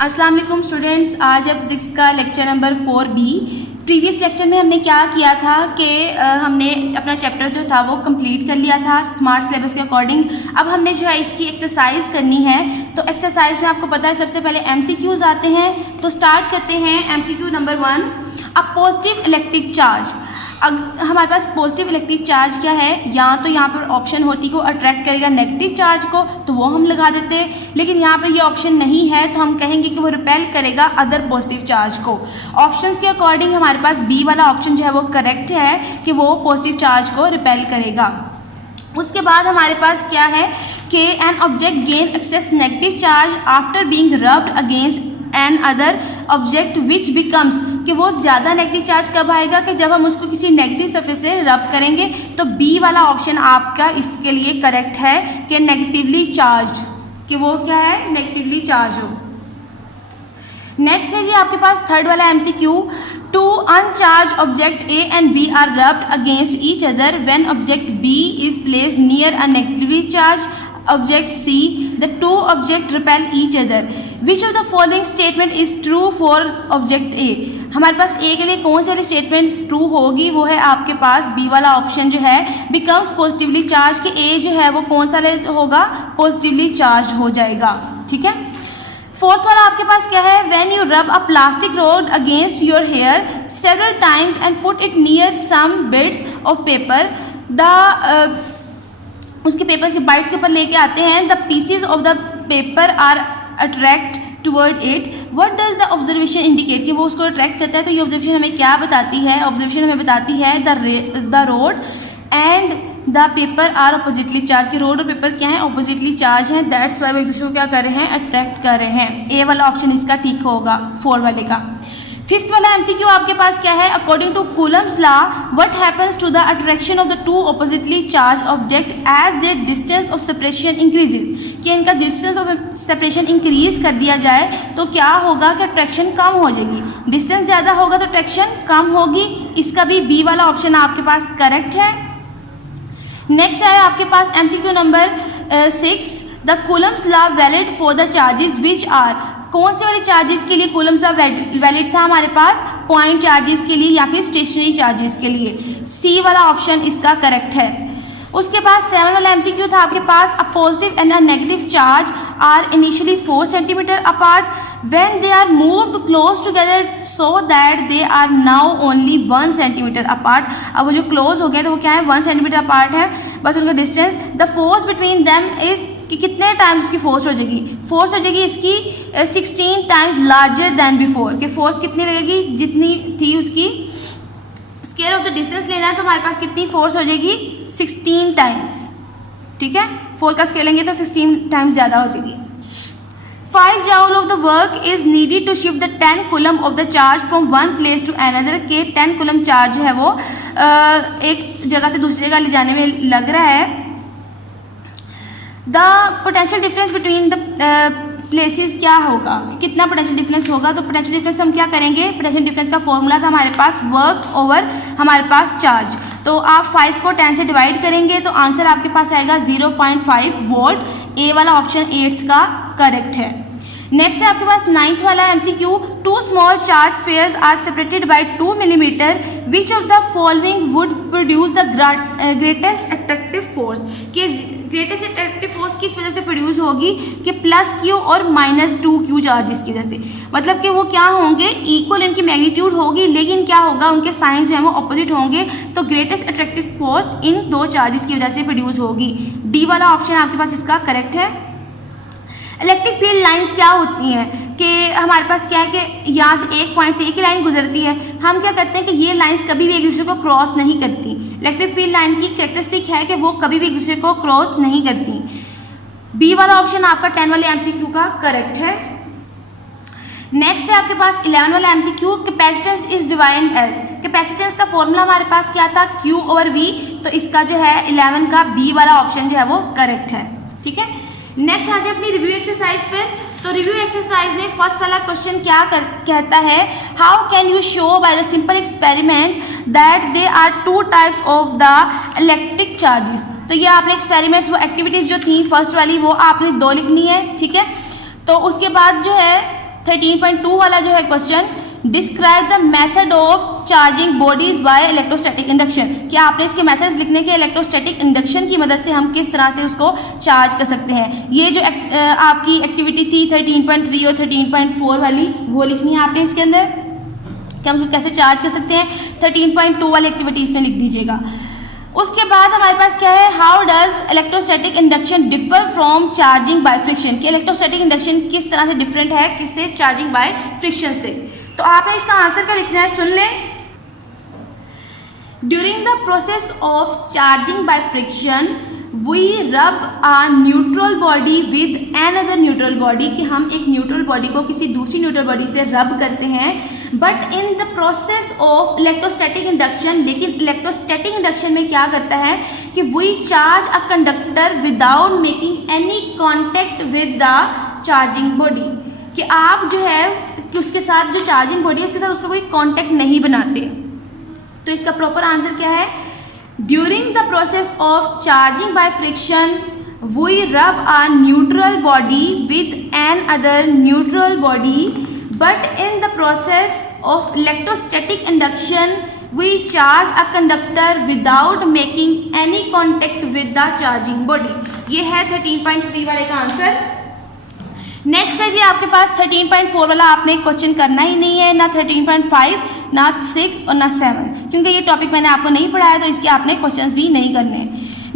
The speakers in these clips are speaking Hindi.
अस्सलाम वालेकुम स्टूडेंट्स, आज अब फिज़िक्स का lecture number 4B। Previous lecture में हमने क्या किया था कि हमने अपना चैप्टर जो था वो कंप्लीट कर लिया था स्मार्ट सिलेबस के अकॉर्डिंग। अब हमने जो है इसकी एक्सरसाइज करनी है। तो एक्सरसाइज में आपको पता है सबसे पहले MCQs आते हैं। तो स्टार्ट करते हैं MCQ number 1। A positive electric charge. हमारे पास पॉजिटिव इलेक्ट्रिक चार्ज क्या है, या तो यहाँ पर ऑप्शन होती को अट्रैक्ट करेगा नेगेटिव चार्ज को, तो वो हम लगा देते हैं। लेकिन यहाँ पर ये ऑप्शन नहीं है तो हम कहेंगे कि वो रिपेल करेगा अदर पॉजिटिव चार्ज को। ऑप्शंस के अकॉर्डिंग हमारे पास बी वाला ऑप्शन जो है वो करेक्ट है कि वो पॉजिटिव चार्ज को रिपेल करेगा। उसके बाद हमारे पास क्या है कि an object gain excess negative charge after being rubbed against another object which becomes, कि वो ज़्यादा नेगेटिव चार्ज कब आएगा कि जब हम उसको किसी नेगेटिव सरफेस से रब करेंगे। तो बी वाला ऑप्शन आपका इसके लिए करेक्ट है कि नेगेटिवली चार्ज, कि वो क्या है नेगेटिवली चार्ज हो। नेक्स्ट है जी आपके पास थर्ड वाला MCQ। Two uncharged object A and B are rubbed against each other when object B is placed near a negatively charged object C, the two objects repel each other. Which of the following statement is true for object A? हमारे पास A के लिए कौन सी वाली स्टेटमेंट ट्रू होगी, वो है आपके पास B वाला ऑप्शन जो है बिकम्स पॉजिटिवली चार्ज, कि A जो है वो कौन सा होगा पॉजिटिवली चार्ज हो जाएगा। ठीक है। फोर्थ वाला आपके पास क्या है, when you rub a plastic rod against your hair several times and put it near some bits of paper, the उसके पेपर्स के बाइट्स के ऊपर लेके आते हैं, the pieces of the paper are attract toward it, what does the observation indicate, कि वो उसको अट्रैक्ट करता है। तो ये ऑब्जर्वेशन हमें क्या बताती है, ऑब्जर्वेशन हमें बताती है the rod and the paper are oppositely charged, कि रोड और पेपर क्या है अपोजिटली चार्ज हैं, दैट्स वाई वो एक दूसरे को क्या कर रहे हैं अट्रैक्ट कर रहे हैं। ए वाला ऑप्शन इसका ठीक होगा 4 वाले का। फिफ्थ वाला MCQ आपके पास क्या है, according to Coulomb's law what happens to the attraction of the two oppositely charged object as their distance of separation increases, कि इनका डिस्टेंस ऑफ सेपरेशन इंक्रीज कर दिया जाए तो क्या होगा कि अट्रैक्शन कम हो जाएगी। डिस्टेंस ज़्यादा होगा तो अट्रैक्शन कम होगी। इसका भी बी वाला ऑप्शन आपके पास करेक्ट है। नेक्स्ट है आपके पास MCQ number 6। The Coulomb's law valid for the charges which are, कौन से वाले चार्जेस के लिए कूलम्स लॉ वैलिड था हमारे पास, पॉइंट चार्जेस के लिए या फिर स्टेशनरी चार्जेस के लिए। सी वाला ऑप्शन इसका करेक्ट है। उसके बाद 7 वाला MCQ था आपके पास, a positive and a negative charge are initially 4 centimetres apart when they are moved close together so that they are now only 1 centimetre apart। अब वो जो क्लोज हो गए तो वो क्या है 1 सेंटीमीटर अपार्ट है, बस उनका distance. The force between them is, कि कितने टाइम्स की फोर्स हो जाएगी, फोर्स हो जाएगी इसकी 16 टाइम्स लार्जर दैन बिफोर, कि फोर्स कितनी लगेगी जितनी थी उसकी स्केयर ऑफ द डिस्टेंस लेना है तो हमारे पास कितनी फोर्स हो जाएगी 16 टाइम्स। ठीक है, 4 का स्केयर लेंगे तो 16 टाइम्स ज़्यादा हो जाएगी। 5 joule of the work is needed to shift the 10 coulomb of the charge from one place to another, के 10 coulomb चार्ज है वो एक जगह से दूसरी जगह ले जाने में लग रहा है। The potential difference between the places क्या होगा, कितना पोटेंशियल डिफरेंस होगा। तो पोटेंशियल डिफरेंस हम क्या करेंगे, पोटेंशियल डिफरेंस का फॉर्मूला था हमारे पास वर्क ओवर हमारे पास चार्ज। तो आप 5 को 10 से डिवाइड करेंगे तो आंसर आपके पास आएगा 0.5 वोल्ट। ए वाला ऑप्शन 8th का करेक्ट है। नेक्स्ट है आपके पास 9th वाला MCQ। Two small charge pairs are separated by 2 millimetre, which of the following would produce the greatest attractive force, कि ग्रेटेस्ट अट्रैक्टिव फोर्स किस वजह से प्रोड्यूस होगी, कि +Q और -2Q चार्जेस की वजह से। मतलब कि वो क्या होंगे इक्वल, इनकी मैग्नीट्यूड होगी लेकिन क्या होगा उनके साइंस जो है वो अपोजिट होंगे। तो greatest attractive force in 2 charges की वजह से प्रोड्यूस होगी। डी वाला ऑप्शन आपके पास इसका करेक्ट है। इलेक्ट्रिक फील्ड लाइंस क्या होती हैं, कि हमारे पास क्या है कि यहाँ से एक पॉइंट से एक ही लाइन गुजरती है, हम क्या करते हैं कि ये लाइंस कभी भी एक दूसरे को क्रॉस नहीं करती। इलेक्ट्रिक फील्ड लाइन की कैरेक्टरिस्टिक है कि वो कभी भी एक दूसरे को क्रॉस नहीं करती। बी वाला ऑप्शन आपका 10 वाले MCQ का करेक्ट है। नेक्स्ट है आपके पास 11 वाला MCQ। Capacitance is defined as, capacitance का फॉर्मूला हमारे पास क्या था Q/V, तो इसका जो है 11 का बी वाला ऑप्शन जो है वो करेक्ट है। ठीक है। नेक्स्ट आते हैं अपनी रिव्यू एक्सरसाइज पर। तो रिव्यू एक्सरसाइज में फर्स्ट वाला क्वेश्चन क्या कहता है, how can you show by the simple experiments that there are 2 types of the electric charges. तो ये आपने एक्सपेरिमेंट्स वो एक्टिविटीज़ जो थी फर्स्ट वाली वो आपने 2 लिखनी है। ठीक है। तो उसके बाद जो है 13.2 वाला जो है question, describe the method of charging bodies by electrostatic induction, क्या आपने इसके मेथड्स लिखने के इलेक्ट्रोस्टैटिक इंडक्शन की मदद से हम किस तरह से उसको चार्ज कर सकते हैं। ये जो आपकी एक्टिविटी थी 13.3 और 13.4 वाली, वो लिखनी है आपने इसके अंदर कि हम उसको कैसे चार्ज कर सकते हैं। 13.2 वाली एक्टिविटी इसमें लिख दीजिएगा। उसके बाद हमारे पास क्या है, how does electrostatic induction differ from charging by friction, कि इलेक्ट्रोस्टैटिक इंडक्शन किस तरह से डिफरेंट है किससे, चार्जिंग बाय फ्रिक्शन से। तो आपने इसका आंसर क्या लिखना है, सुन लें। During the process of charging by friction we rub a neutral body with another neutral body, कि हम एक न्यूट्रल बॉडी को किसी दूसरी न्यूट्रल बॉडी से रब करते हैं। But in the process of electrostatic induction, लेकिन इलेक्ट्रोस्टैटिक इंडक्शन में क्या करता है कि we charge a conductor without making any contact with the charging body, कि आप जो है कि उसके साथ जो चार्जिंग बॉडी है उसके साथ उसका कोई कॉन्टैक्ट नहीं बनाते। तो इसका प्रॉपर आंसर क्या है, during the process of charging by friction we rub a neutral body with another neutral body, but in the process of electrostatic induction we charge a conductor without making any contact with the charging body. ये है 13.3 वाले का आंसर। नेक्स्ट है जी आपके पास 13.4 वाला, आपने क्वेश्चन करना ही नहीं है, ना 13.5 ना 6 और ना 7, क्योंकि ये टॉपिक मैंने आपको नहीं पढ़ाया तो इसके आपने क्वेश्चंस भी नहीं करने।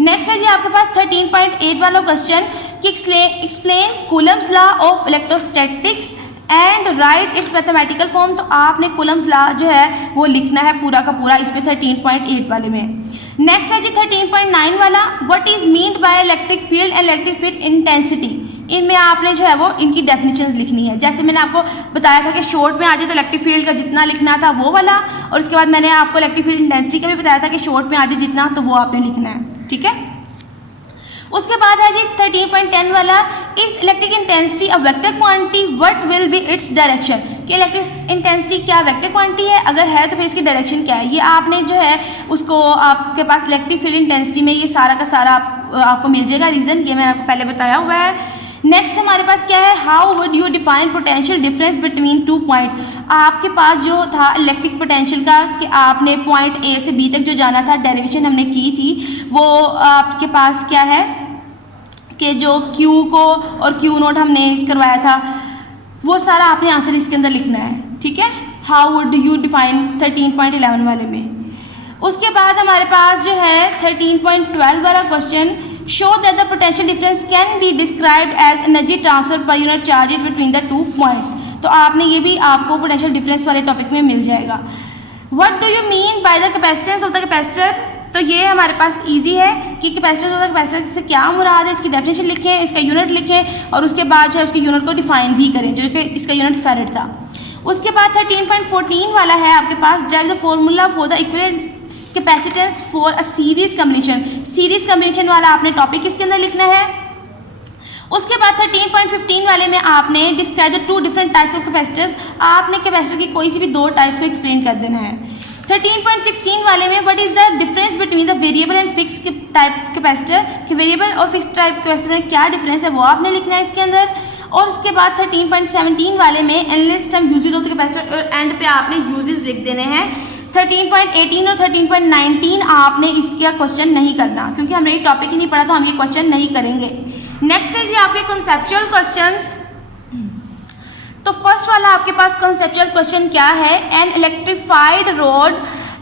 नेक्स्ट है जी आपके पास 13.8 वाला क्वेश्चन कि explain Coulomb's law of electrostatics and right it's mathematical form. तो आपने कूलम्स लॉ जो है वो लिखना है पूरा का पूरा इसमें 13.8 वाले में। नेक्स्ट है जी 13.9 वाला, what is meant by electric field and electric field intensity. इनमें आपने जो है वो इनकी डेफिनेशंस लिखनी है। जैसे मैंने आपको बताया था कि शॉर्ट में आ जाए तो इलेक्ट्रिक फील्ड का जितना लिखना था वो वाला, और उसके बाद मैंने आपको इलेक्ट्रिक फील्ड इंटेंसिटी का भी बताया था कि शॉर्ट में आ जाए जितना, तो वो आपने लिखना है, ठीक है। उसके बाद है जी 13.10 वाला, इस electric intensity a vector quantity what will be its direction, कि इलेक्ट्रिक इंटेंसिटी क्या वेक्टर क्वांटिटी है, अगर है तो फिर इसकी डायरेक्शन क्या है। ये आपने जो है उसको आपके पास इलेक्ट्रिक फील्ड इंटेंसिटी में ये सारा का सारा आपको मिल जाएगा रीज़न, ये मैंने आपको पहले बताया हुआ है। नेक्स्ट हमारे पास क्या है, how would you define potential difference between 2 points. आपके पास जो था इलेक्ट्रिक पोटेंशियल का कि आपने पॉइंट ए से बी तक जो जाना था, डेरिवेशन हमने की थी, वो आपके पास क्या है कि जो Q को और Q नोट हमने करवाया था, वो सारा आपने आंसर इसके अंदर लिखना है, ठीक है। हाउ वुड यू डिफाइन 13.11 वाले में। उसके बाद हमारे पास जो है 13.12 वाला question, show that the potential difference can be described as energy transfer per unit charge between the 2 points। तो आपने ये भी आपको पोटेंशियल डिफरेंस वाले टॉपिक में मिल जाएगा। What do you mean by the capacitance of the capacitor। तो ये हमारे पास इजी है कि कैपेसिटेंस ऑफ द कैपेसिटर से क्या मुराद है, इसकी डेफिनेशन लिखें, इसका यूनिट लिखें और उसके बाद जो है उसके यूनिट को डिफाइन भी करें, जो कि इसका यूनिट फैरेड था। उसके बाद 13.14 वाला है आपके पास, derive the formula for the equivalent capacitance for a series combination. Series combination वाला आपने टॉपिक इसके अंदर लिखना है। उसके बाद 13.15 वाले में आपने describe the 2 different types of capacitors, आपने कैपेसिटर की कोई सी भी 2 टाइप्स को एक्सप्लेन कर देना है। 13.16 वाले में what is the difference between the variable and fix type capacitor, कि वेरिएबल और फिक्स टाइप कैपेसिटर में क्या डिफरेंस है वो आपने लिखना है इसके अंदर। और उसके बाद 13.17 वाले में एनालिस्ट हम यूजेज ऑफ द कैपेसिटर, और एंड पे आपने यूजेज लिख देने हैं। 13.18 और 13.19 आपने इसका क्वेश्चन नहीं करना, क्योंकि हमने ये टॉपिक ही नहीं पढ़ा तो हम ये क्वेश्चन नहीं करेंगे। नेक्स्ट है जी आपके कॉन्सेप्चुअल क्वेश्चंस। तो फर्स्ट वाला आपके पास कॉन्सेप्चुअल क्वेश्चन क्या है, an electrified rod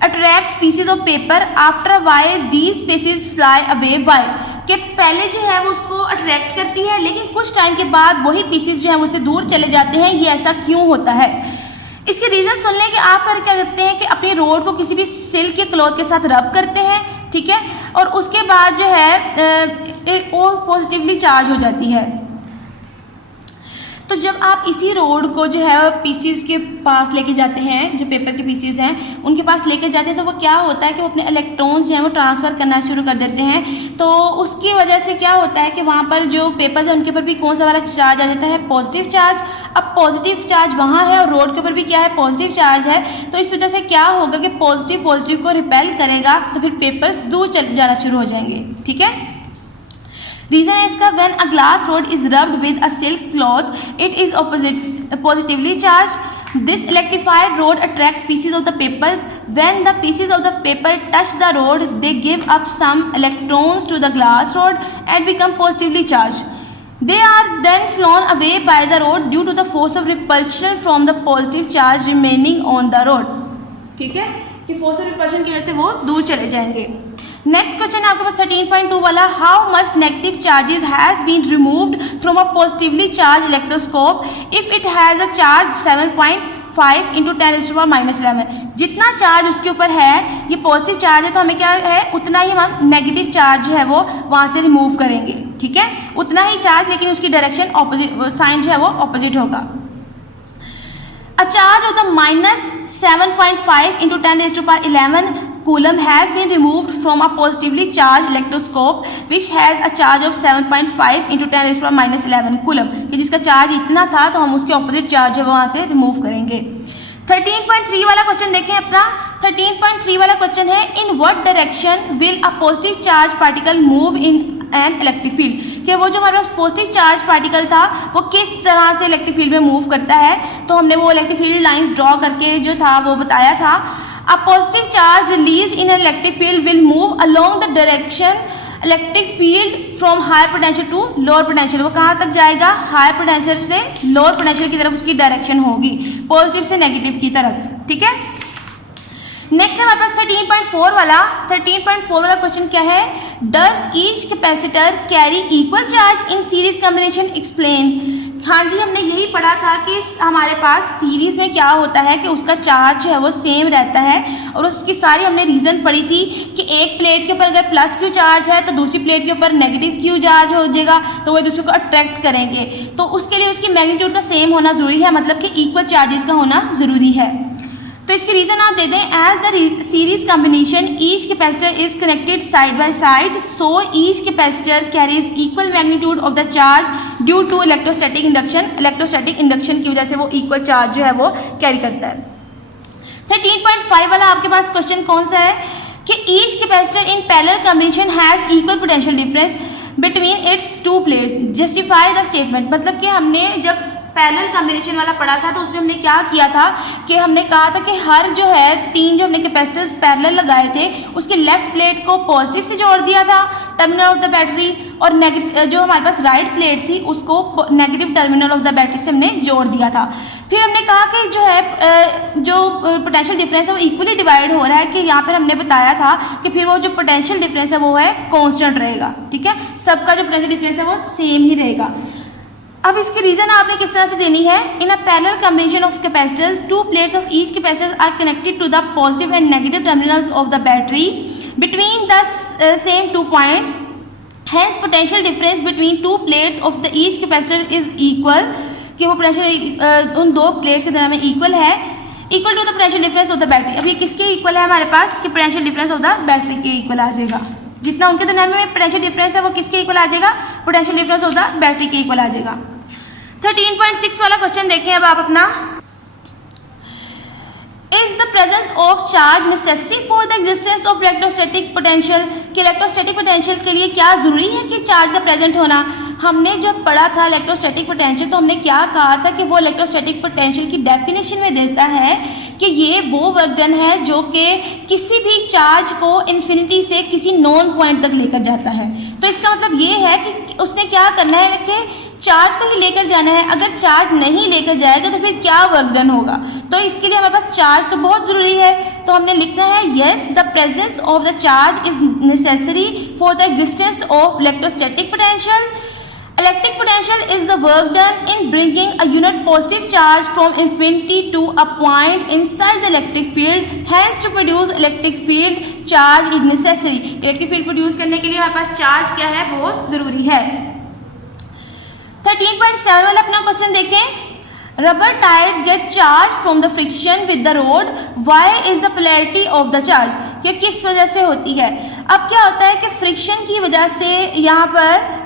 attracts pieces of paper after a while these pieces fly away while, कि पहले जो है वो उसको अट्रैक्ट करती है लेकिन कुछ टाइम के बाद वही पीसेज जो है वो उससे दूर चले जाते हैं, ये ऐसा क्यों होता है। इसके रीज़न सुन लें कि आप क्या करते हैं कि अपनी रोड को किसी भी सिल्क के क्लॉथ के साथ रब करते हैं, ठीक है, और उसके बाद जो है वो पॉजिटिवली चार्ज हो जाती है। तो जब आप इसी रोड को जो है पीसीज के पास लेके जाते हैं, जो पेपर के पीसीज हैं उनके पास लेके जाते हैं, तो वो क्या होता है कि वो अपने इलेक्ट्रॉन्स जो हैं वो ट्रांसफ़र करना शुरू कर देते हैं। तो उसकी वजह से क्या होता है कि वहाँ पर जो पेपर्स हैं उनके ऊपर भी कौन सा वाला चार्ज आ जाता है, पॉजिटिव चार्ज। अब पॉजिटिव चार्ज वहाँ है और रोड के ऊपर भी क्या है, पॉजिटिव चार्ज है। तो इस वजह से क्या होगा कि पॉजिटिव को रिपेल करेगा, तो फिर पेपर्स दूर चल जाना शुरू हो जाएंगे, ठीक है। रीज़न है इसका, when a glass rod is rubbed with a silk cloth it is positively charged. This electrified rod attracts pieces of the papers. When the pieces of the paper touch the rod, they give up some electrons to the glass rod and become positively charged. They are then flown away by the rod due to the force of repulsion from the positive charge remaining on the rod. ठीक है कि फोर्स ऑफ रिपल्शन की वजह से वो दूर चले जाएंगे। नेक्स्ट क्वेश्चन है आपके पास 13.2 वाला, how much negative charges has been removed from a positively charged electroscope if it has a charge 7.5 into 10⁻⁻11। जितना चार्ज उसके ऊपर है, ये पॉजिटिव चार्ज है तो हमें क्या है उतना ही हम नेगेटिव चार्ज जो है वो वहाँ से रिमूव करेंगे। ठीक है, उतना ही चार्ज, लेकिन उसकी डायरेक्शन ऑपोजिट, साइन जो है वो ऑपोजिट होगा। A charge of the -7.5 into 10⁻11 coulomb has been removed from a positively charged electroscope which has a charge of 7.5 into 10⁻11 coulomb, कि जिसका चार्ज इतना था तो हम उसके ऑपोजिट चार्ज है वहाँ से रिमूव करेंगे। 13.3 वाला क्वेश्चन देखें अपना। 13.3 वाला क्वेश्चन है, in what direction will a positive charge particle move in an electric field, कि वो जो हमारे पास पॉजिटिव चार्ज पार्टिकल था वो किस तरह से इलेक्ट्रिक फील्ड में मूव करता है। तो हमने वो इलेक्ट्रिक फील्ड लाइंस ड्रॉ करके जो था वो बताया था। A positive charge released in an electric field will move along the direction electric field from higher potential to lower potential. वो कहाँ तक जाएगा, हायर पोटेंशियल से लोअर पोटेंशियल की तरफ उसकी डायरेक्शन होगी, पॉजिटिव से नेगेटिव की तरफ। ठीक है, नेक्स्ट है हमारे पास 13.4 वाला। 13.4 वाला क्वेश्चन क्या है, does each capacitor carry equal charge in series combination, explain. हाँ जी, हमने यही पढ़ा था कि हमारे पास सीरीज में क्या होता है कि उसका चार्ज है वो सेम रहता है, और उसकी सारी हमने रीज़न पढ़ी थी कि एक प्लेट के ऊपर अगर प्लस क्यू चार्ज है तो दूसरी प्लेट के ऊपर नेगेटिव क्यू चार्ज हो जाएगा, तो वो एक दूसरे को अट्रैक्ट करेंगे। तो उसके लिए उसकी मैग्नीट्यूड का सेम होना ज़रूरी है, मतलब कि इक्वल चार्जेस का होना ज़रूरी है। तो इसकी रीज़न आप दे दें, as the series combination each capacitor is connected side by side, so each capacitor carries equal magnitude of the charge due to electrostatic induction. Electrostatic induction की वजह से वो इक्वल चार्ज जो है वो कैरी करता है। 13.5 वाला आपके पास क्वेश्चन कौन सा है कि each capacitor in parallel combination has equal potential difference between its to plates, justify the statement. मतलब कि हमने जब पैरेलल कॉम्बिनेशन वाला पढ़ा था तो उसमें हमने क्या किया था कि हमने कहा था कि हर जो है तीन जो हमने कैपेसिटर्स पैरेलल लगाए थे उसकी लेफ्ट प्लेट को पॉजिटिव से जोड़ दिया था टर्मिनल ऑफ द बैटरी, और नेगेटिव जो हमारे पास राइट प्लेट थी उसको negative terminal of the battery से हमने जोड़ दिया था। फिर हमने कहा कि जो है जो पोटेंशियल डिफरेंस है वो इक्वली डिवाइड हो रहा है, कि यहाँ पर हमने बताया था कि फिर वो जो पोटेंशियल डिफरेंस है वो है कांस्टेंट रहेगा। ठीक है, सबका जो पोटेंशियल डिफरेंस है वो सेम ही रहेगा। अब इसकी रीजन आपने किस तरह से देनी है, in a parallel combination of capacitors two plates of each capacitors are connected to the positive and negative terminals of the battery between the same two points, hence potential difference between two plates of the each capacitor is equal, कि वो पोटेंशियल उन दो प्लेट्स के दरमियान में इक्वल है, equal to the potential difference of the battery. अब ये किसके इक्वल है हमारे पास, कि potential difference of the battery के इक्वल आ जाएगा। जितना उनके दरमियान में पोटेंशियल डिफरेंस है वो किसके इक्वल आ जाएगा, potential difference of the battery के इक्वल आ जाएगा। 13.6 वाला क्वेश्चन देखें अब आप अपना, is the presence of charge necessary for the existence of electrostatic potential, कि इलेक्ट्रोस्टैटिक पोटेंशियल के लिए क्या ज़रूरी है कि चार्ज का प्रेजेंट होना। हमने जब पढ़ा था इलेक्ट्रोस्टैटिक पोटेंशियल तो हमने क्या कहा था कि वो इलेक्ट्रोस्टैटिक पोटेंशियल की डेफिनेशन में देता है कि ये वो वर्क डन है जो कि किसी भी चार्ज को इन्फिनिटी से किसी नॉन पॉइंट तक लेकर जाता है। तो इसका मतलब ये है कि उसने क्या करना है कि चार्ज को ही लेकर जाना है, अगर चार्ज नहीं लेकर जाएगा तो फिर क्या वर्क डन होगा। तो इसके लिए हमारे पास चार्ज तो बहुत ज़रूरी है, तो हमने लिखना है yes the presence of the charge is necessary for the existence of electrostatic potential. Electric potential is the work done in bringing a unit positive charge from infinity to a point inside the electric field. Hence, to produce electric field, charge is necessary. Electric field produce करने के लिए हमारे पास चार्ज क्या है, बहुत ज़रूरी है। 13.7 वाला अपना क्वेश्चन देखें, rubber tires get charged from the friction with the rod. Why is the polarity of the charge? ये किस वजह से होती है। अब क्या होता है कि फ्रिक्शन की वजह से यहाँ पर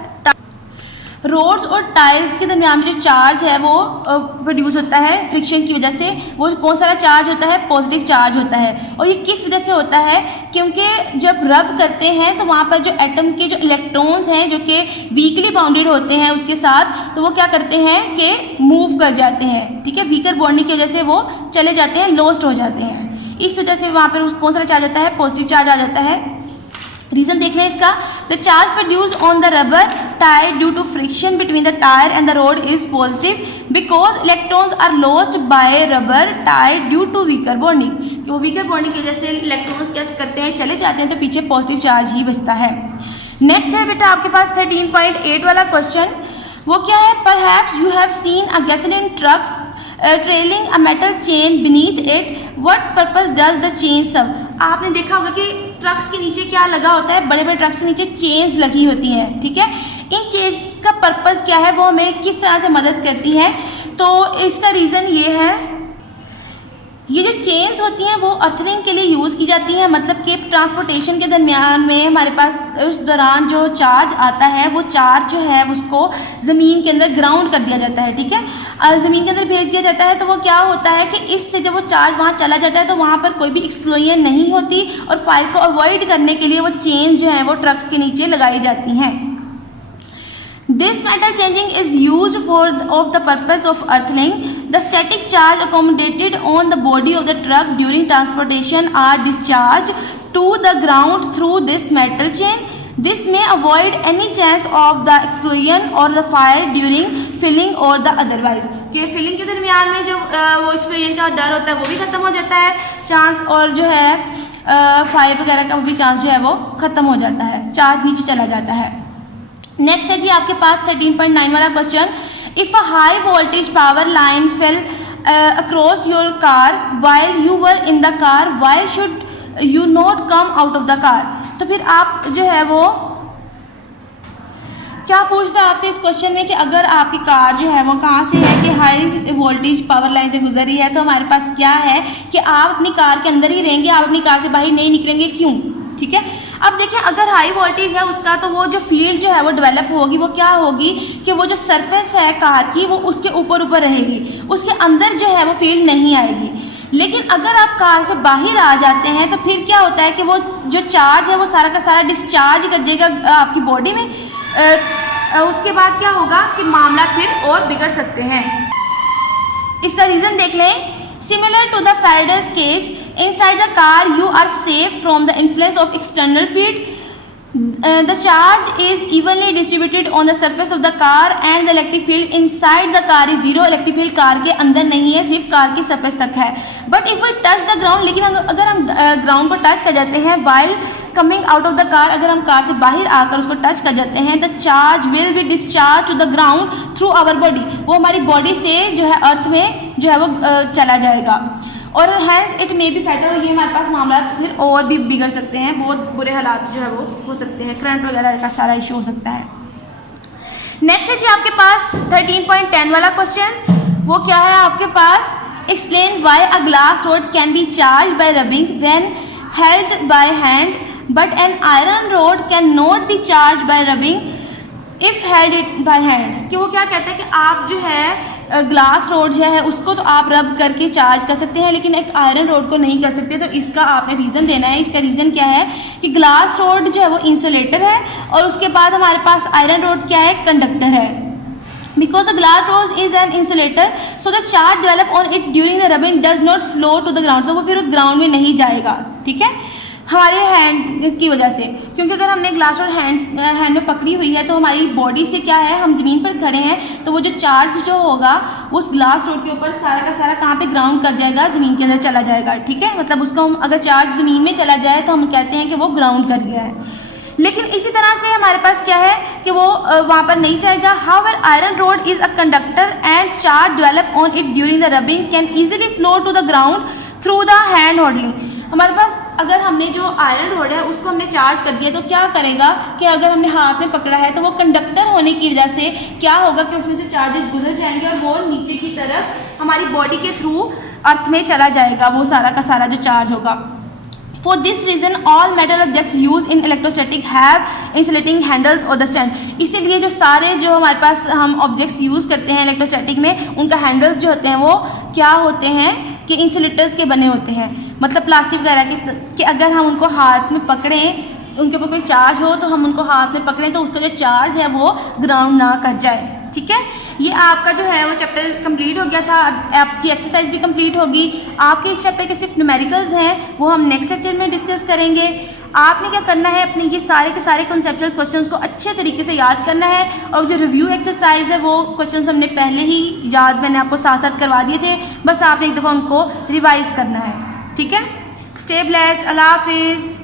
रोड्स और टायर्स के दरमियान में जो चार्ज है वो प्रोड्यूस होता है फ्रिक्शन की वजह से। वो कौन सा चार्ज होता है? पॉजिटिव चार्ज होता है। और ये किस वजह से होता है? क्योंकि जब रब करते हैं तो वहाँ पर जो एटम के जो इलेक्ट्रॉन्स हैं जो कि वीकली बाउंडेड होते हैं उसके साथ, तो वो क्या करते हैं कि मूव कर जाते हैं, ठीक है। वीकर बॉन्डिंग की वजह से वो चले जाते हैं, लॉस्ट हो जाते हैं। इस वजह से वहाँ पर कौन सा चार्ज आता है? पॉजिटिव चार्ज आ जाता है। रीज़न देख लें इसका। The charge produced on the rubber tyre due to friction between the tyre and the road is positive because electrons are lost by rubber tyre due to weaker bonding. कि वो वीकर बॉन्डिंग की वजह से इलेक्ट्रॉन्स क्या करते हैं? चले जाते हैं, तो पीछे पॉजिटिव चार्ज ही बचता है। नेक्स्ट है बेटा आपके पास 13.8 वाला क्वेश्चन। वो क्या है? Perhaps you have seen a gasoline truck trailing a metal chain beneath it, what purpose does the chain serve? आपने देखा होगा कि ट्रक्स के नीचे क्या लगा होता है? बड़े बड़े ट्रक्स के नीचे चेन्स लगी होती हैं, ठीक है। इन चेन्स का पर्पस क्या है? वो हमें किस तरह से मदद करती हैं? तो इसका रीज़न ये है, ये जो चेन्स होती हैं वो अर्थिंग के लिए यूज़ की जाती हैं। मतलब कि ट्रांसपोर्टेशन के दरमियान में हमारे पास उस दौरान जो चार्ज आता है वो चार्ज जो है उसको ज़मीन के अंदर ग्राउंड कर दिया जाता है, ठीक है। ज़मीन के अंदर भेज दिया जाता है तो वो क्या होता है कि इससे जब वो चार्ज वहाँ चला जाता है तो वहाँ पर कोई भी एक्सप्लोजन नहीं होती, और फायर को अवॉइड करने के लिए वो चेन्स जो हैं वो ट्रक्स के नीचे लगाई जाती हैं। This metal changing is used for of the purpose of earthing. The static charge accommodated on the body of the truck during transportation are discharged to the ground through this metal chain. This may avoid any chance of the explosion or the fire during filling or the otherwise. कि फिलिंग के दरमियान में जो वो एक्सप्लोजन का डर होता है वो भी ख़त्म हो जाता है चांस, और जो है फायर वगैरह का वो भी चांस जो है वो ख़त्म हो जाता है, चार्ज नीचे चला जाता है। नेक्स्ट है जी आपके पास 13.9 वाला question. If a high voltage power line fail across your car while you were in the car, why should you not come out of the car? तो फिर आप जो है वो क्या पूछता है आपसे इस क्वेश्चन में कि अगर आपकी कार जो है वो कहाँ से है कि हाई वोल्टेज पावर लाइन से गुजर रही है, तो हमारे पास क्या है कि आप अपनी कार के अंदर ही रहेंगे, आप अपनी कार से बाहर नहीं निकलेंगे। क्यों? ठीक है। अब देखिए अगर हाई वोल्टेज है उसका, तो वो जो फील्ड जो है वो डेवलप होगी, वो क्या होगी कि वो जो सरफेस है कार की वो उसके ऊपर ऊपर रहेगी, उसके अंदर जो है वो फील्ड नहीं आएगी। लेकिन अगर आप कार से बाहर आ जाते हैं तो फिर क्या होता है कि वो जो चार्ज है वो सारा का सारा डिस्चार्ज कर देगा आपकी बॉडी में। उसके बाद क्या होगा कि मामला फिर और बिगड़ सकते हैं। इसका रीज़न देख लें। Similar to the Faraday's cage inside the car you are safe from the influence of external field. The charge is evenly distributed on the surface of the car and the electric field inside the car is zero. electric field car के अंदर नहीं है, सिर्फ कार की सरफेस तक है। But if we touch the ground, लेकिन अगर हम ग्राउंड को टच कर जाते हैं while coming out of the car, अगर हम कार से बाहर आकर उसको टच कर जाते हैं, the charge will be discharged to the ground through our body. वो हमारी बॉडी से जो है अर्थ में जो है वो चला जाएगा, और hence it may be fatter. और ये हमारे पास मामला फिर और भी बिगड़ सकते हैं, बहुत बुरे हालात जो है वो हो सकते हैं, करंट वगैरह का सारा इशू हो सकता है। नेक्स्ट है जी आपके पास 13.10 वाला क्वेश्चन। वो क्या है आपके पास? Explain why a glass rod can be charge by rubbing when held by hand but an iron rod can not be charge by rubbing if held it by hand. कि वो क्या कहते हैं कि आप जो है ग्लास रोड जो है उसको तो आप रब करके चार्ज कर सकते हैं, लेकिन एक आयरन रोड को नहीं कर सकते। तो इसका आपने रीज़न देना है। इसका रीज़न क्या है कि ग्लास रोड जो है वो इंसुलेटर है, और उसके बाद हमारे पास आयरन रोड क्या है? कंडक्टर है। Because the glass rod is an insulator so the charge develop on it during the rubbing does not flow to the ground. तो वो फिर ग्राउंड में नहीं जाएगा, ठीक है, हमारे हैंड की वजह से। क्योंकि अगर हमने ग्लास रोड हैंड में पकड़ी हुई है तो हमारी बॉडी से क्या है, हम ज़मीन पर खड़े हैं, तो वो जो चार्ज जो होगा वो उस ग्लास रोड के ऊपर सारा का सारा कहाँ पे ग्राउंड कर जाएगा? ज़मीन के अंदर चला जाएगा, ठीक है। मतलब उसको हम अगर चार्ज ज़मीन में चला जाए तो हम कहते हैं कि वो ग्राउंड कर गया है। लेकिन इसी तरह से हमारे पास क्या है कि वो वहाँ पर नहीं जाएगा। However iron rod is a conductor and charge develop on it during the rubbing can easily flow to the ground through the hand holding. हमारे पास अगर हमने जो आयरन रोड है उसको हमने चार्ज कर दिया तो क्या करेगा कि अगर हमने हाथ में पकड़ा है तो वो कंडक्टर होने की वजह से क्या होगा कि उसमें से चार्जेस गुजर जाएंगे और वो नीचे की तरफ हमारी बॉडी के थ्रू अर्थ में चला जाएगा, वो सारा का सारा जो चार्ज होगा। For this reason, all metal objects used in electrostatic have insulating handles or the stand. इसीलिए जो सारे जो हमारे पास हम ऑब्जेक्ट्स यूज़ करते हैं इलेक्ट्रोस्टैटिक में, उनका हैंडल्स जो होते हैं वो क्या होते हैं कि इंसुलेटर्स के बने होते हैं, मतलब प्लास्टिक वगैरह के, कि अगर हम उनको हाथ में पकड़ें, उनके ऊपर कोई चार्ज हो तो हम उनको हाथ में पकड़ें तो उसका जो चार्ज है वो ग्राउंड ना कर जाए। ठीक है, ये आपका जो है वो चैप्टर कंप्लीट हो गया था। अब आपकी एक्सरसाइज भी कंप्लीट होगी। आपके इस चैप्टर के सिर्फ न्यूमेरिकल्स हैं, वो हम नेक्स्ट लेक्चर में डिस्कस करेंगे। आपने क्या करना है, अपने ये सारे के सारे कॉन्सेप्चुअल क्वेश्चंस को अच्छे तरीके से याद करना है, और जो रिव्यू एक्सरसाइज है वो क्वेश्चंस हमने पहले ही याद, मैंने आपको साथ साथ करवा दिए थे, बस आपने एक दफ़ा उनको रिवाइज करना है। ठीक है, स्टे ब्लेस्ड, अल्लाह हाफिज़।